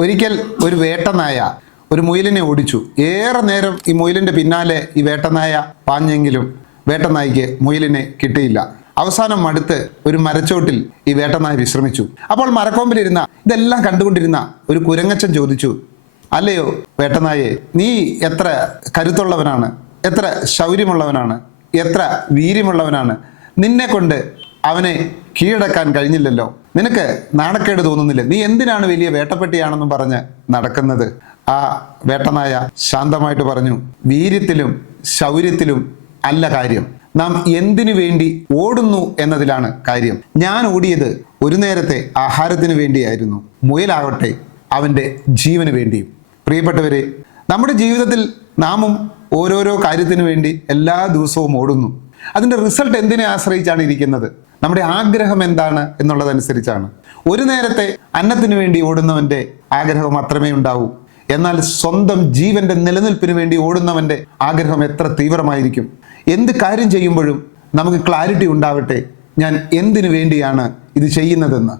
ഒരിക്കൽ ഒരു വേട്ടനായ ഒരു മുയലിനെ ഓടിച്ചു. ഏറെ നേരം ഈ മുയലിൻ്റെ പിന്നാലെ ഈ വേട്ടനായ പാഞ്ഞെങ്കിലും വേട്ടനായ്ക്ക് മുയലിനെ കിട്ടിയില്ല. അവസാനം മടുത്ത് ഒരു മരച്ചോട്ടിൽ ഈ വേട്ടനായ വിശ്രമിച്ചു. അപ്പോൾ മരക്കൊമ്പിലിരുന്ന ഇതെല്ലാം കണ്ടുകൊണ്ടിരുന്ന ഒരു കുരങ്ങച്ചൻ ചോദിച്ചു, അല്ലയോ വേട്ടനായെ, നീ എത്ര കരുത്തുള്ളവനാണ്, എത്ര ശൗര്യമുള്ളവനാണ്, എത്ര വീര്യമുള്ളവനാണ്. നിന്നെ കൊണ്ട് അവനെ കീഴടക്കാൻ കഴിഞ്ഞില്ലല്ലോ. നിനക്ക് നാണക്കേട് തോന്നുന്നില്ല? നീ എന്തിനാണ് വലിയ വേട്ടപ്പെട്ടിയാണെന്നും പറഞ്ഞ് നടക്കുന്നത്? ആ വേട്ടനായ ശാന്തമായിട്ട് പറഞ്ഞു, വീര്യത്തിലും ശൗര്യത്തിലും അല്ല കാര്യം, നാം എന്തിനു വേണ്ടി ഓടുന്നു എന്നതിലാണ് കാര്യം. ഞാൻ ഓടിയത് ഒരു നേരത്തെ ആഹാരത്തിന് വേണ്ടിയായിരുന്നു, മുയലാകട്ടെ അവൻ്റെ ജീവന് വേണ്ടിയും. പ്രിയപ്പെട്ടവരെ, നമ്മുടെ ജീവിതത്തിൽ നാമും ഓരോരോ കാര്യത്തിനു വേണ്ടി എല്ലാ ദിവസവും ഓടുന്നു. അതിൻ്റെ റിസൾട്ട് എന്തിനെ ആശ്രയിച്ചാണ് ഇരിക്കുന്നത്? നമ്മുടെ ആഗ്രഹം എന്താണ് എന്നുള്ളതനുസരിച്ചാണ്. ഒരു നേരത്തെ അന്നത്തിന് വേണ്ടി ഓടുന്നവൻ്റെ ആഗ്രഹം അത്രമേ ഉണ്ടാവൂ. എന്നാൽ സ്വന്തം ജീവന്റെ നിലനിൽപ്പിന് വേണ്ടി ഓടുന്നവൻ്റെ ആഗ്രഹം എത്ര തീവ്രമായിരിക്കും. എന്ത് കാര്യം ചെയ്യുമ്പോഴും നമുക്ക് ക്ലാരിറ്റി ഉണ്ടാവട്ടെ, ഞാൻ എന്തിനു വേണ്ടിയാണ് ഇത് ചെയ്യുന്നതെന്ന്.